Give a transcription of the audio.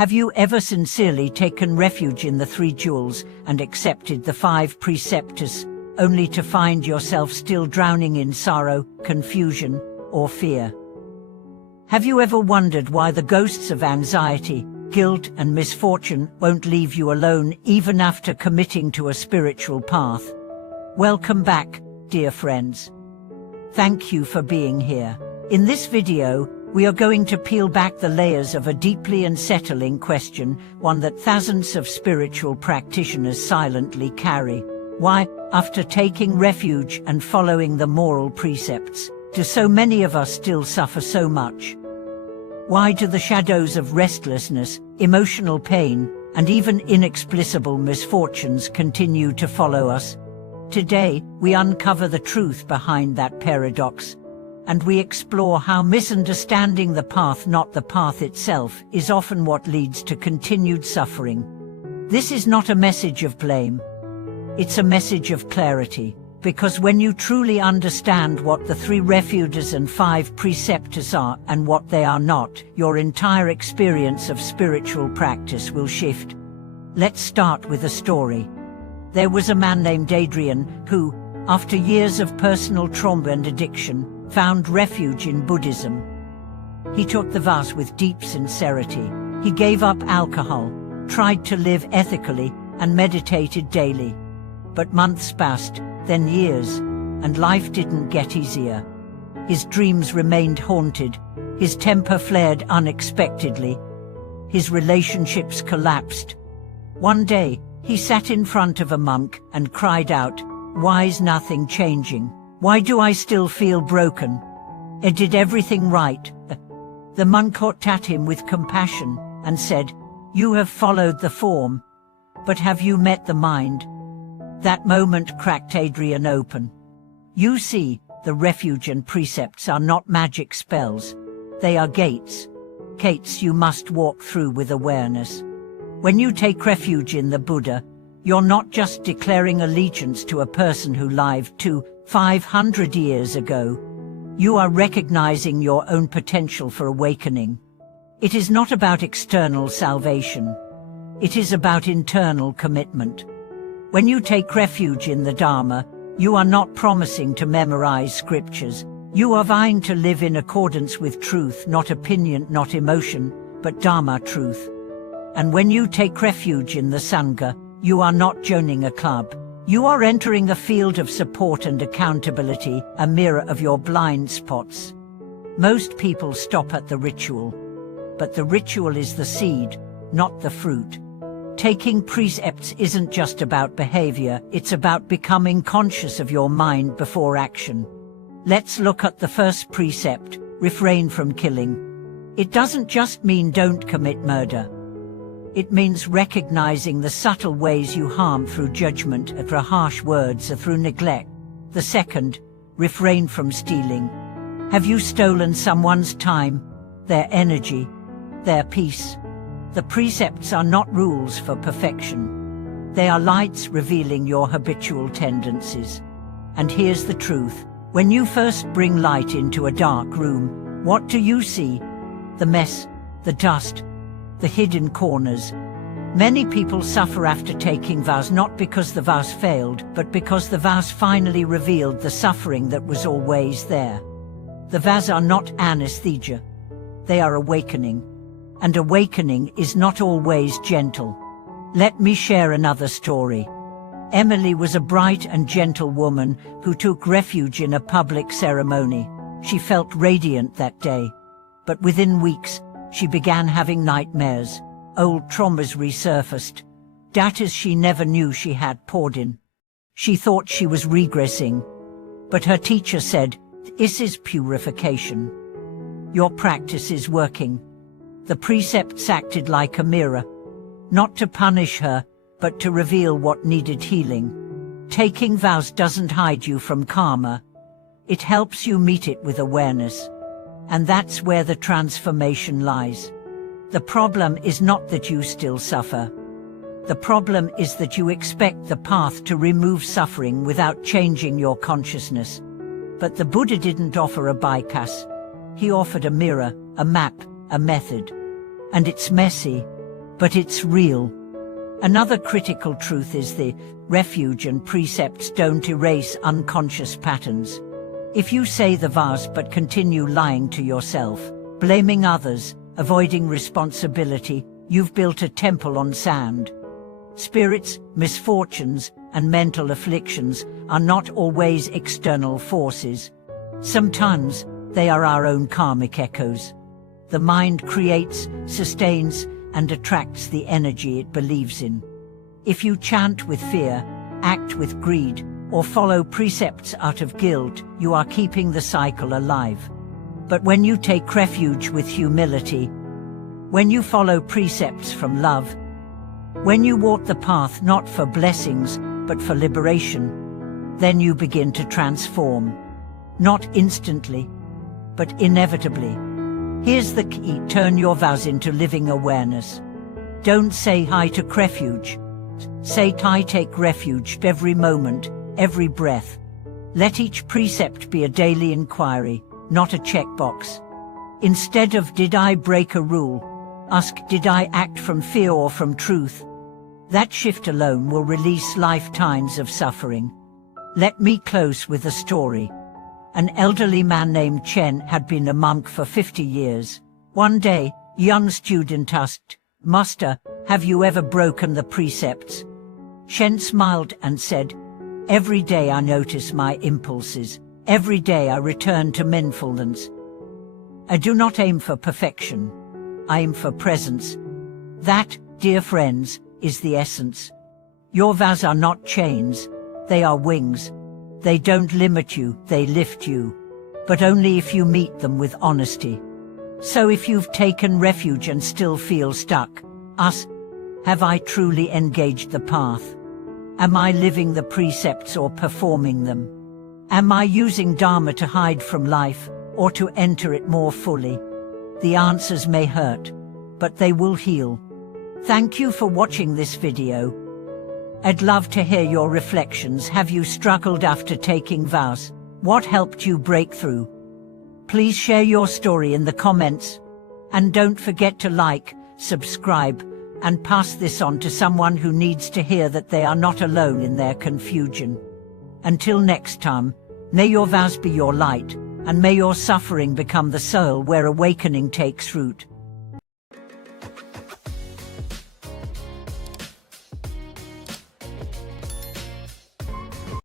Have you ever sincerely taken refuge in the three jewels and accepted the 5 precepts, only to find yourself still drowning in sorrow, confusion, or fear? Have you ever wondered why the ghosts of anxiety, guilt, and misfortune won't leave you alone even after committing to a spiritual path? Welcome back, dear friends. Thank you for being here. In this video, we are going to peel back the layers of a deeply unsettling question, one that thousands of spiritual practitioners silently carry. Why, after taking refuge and following the moral precepts, do so many of us still suffer so much? Why do the shadows of restlessness, emotional pain, and even inexplicable misfortunes continue to follow us? Today, we uncover the truth behind that paradox, and we explore how misunderstanding the path, not the path itself, is often what leads to continued suffering. This is not a message of blame. It's a message of clarity, because when you truly understand what the 3 refuges and 5 precepts are and what they are not, your entire experience of spiritual practice will shift. Let's start with a story. There was a man named Adrian who, after years of personal trauma and addiction, found refuge in Buddhism. He took the vows with deep sincerity. He gave up alcohol, tried to live ethically, and meditated daily. But months passed, then years, and life didn't get easier. His dreams remained haunted, his temper flared unexpectedly, his relationships collapsed. One day, he sat in front of a monk and cried out, "Why is nothing changing? Why do I still feel broken? I did everything right." The monk looked at him with compassion and said, "You have followed the form, but have you met the mind?" That moment cracked Adrian open. You see, the refuge and precepts are not magic spells. They are gates. Gates you must walk through with awareness. When you take refuge in the Buddha, you're not just declaring allegiance to a person who lived 500 years ago. You are recognizing your own potential for awakening. It is not about external salvation. It is about internal commitment. When you take refuge in the Dharma, you are not promising to memorize scriptures. You are vying to live in accordance with truth, not opinion, not emotion, but Dharma truth. And when you take refuge in the Sangha, you are not joining a club. You are entering a field of support and accountability, a mirror of your blind spots. Most people stop at the ritual. But the ritual is the seed, not the fruit. Taking precepts isn't just about behavior, it's about becoming conscious of your mind before action. Let's look at the first precept, refrain from killing. It doesn't just mean don't commit murder. It means recognizing the subtle ways you harm through judgment, through harsh words, or through neglect. The second, refrain from stealing. Have you stolen someone's time, their energy, their peace? The precepts are not rules for perfection. They are lights revealing your habitual tendencies. And here's the truth. When you first bring light into a dark room, what do you see? The mess, the dust, the hidden corners. Many people suffer after taking vows, not because the vows failed, but because the vows finally revealed the suffering that was always there. The vows are not anesthesia. They are awakening. And awakening is not always gentle. Let me share another story. Emily was a bright and gentle woman who took refuge in a public ceremony. She felt radiant that day. But within weeks, she began having nightmares. Old traumas resurfaced. Debts she never knew she had poured in. She thought she was regressing. But her teacher said, "This is purification. Your practice is working." The precepts acted like a mirror, not to punish her, but to reveal what needed healing. Taking vows doesn't hide you from karma. It helps you meet it with awareness. And that's where the transformation lies. The problem is not that you still suffer. The problem is that you expect the path to remove suffering without changing your consciousness. But the Buddha didn't offer a bypass. He offered a mirror, a map, a method. And it's messy. but it's real. Another critical truth is the refuge and precepts don't erase unconscious patterns. If you say the vows but continue lying to yourself, blaming others, avoiding responsibility, you've built a temple on sand. Spirits, misfortunes, and mental afflictions are not always external forces. Sometimes they are our own karmic echoes. The mind creates, sustains, and attracts the energy it believes in. If you chant with fear, act with greed, or follow precepts out of guilt, you are keeping the cycle alive. But when you take refuge with humility, when you follow precepts from love, when you walk the path not for blessings, but for liberation, then you begin to transform. Not instantly, but inevitably. Here's the key: turn your vows into living awareness. Don't say "I took refuge." Say "I take refuge" every moment, every breath. Let each precept be a daily inquiry, not a checkbox. Instead of "Did I break a rule?" ask "Did I act from fear or from truth?" That shift alone will release lifetimes of suffering. Let me close with a story. An elderly man named Chen had been a monk for 50 years. One day, a young student asked, "Master, have you ever broken the precepts?" Chen smiled and said, "Every day I notice my impulses. Every day I return to mindfulness. I do not aim for perfection. I aim for presence." That, dear friends, is the essence. Your vows are not chains, they are wings. They don't limit you, they lift you. But only if you meet them with honesty. So if you've taken refuge and still feel stuck, ask, have I truly engaged the path? Am I living the precepts or performing them? Am I using Dharma to hide from life, or to enter it more fully? The answers may hurt, but they will heal. Thank you for watching this video. I'd love to hear your reflections. Have you struggled after taking vows? What helped you break through? Please share your story in the comments. And don't forget to like, subscribe, and pass this on to someone who needs to hear that they are not alone in their confusion. Until next time, may your vows be your light, and may your suffering become the soil where awakening takes root.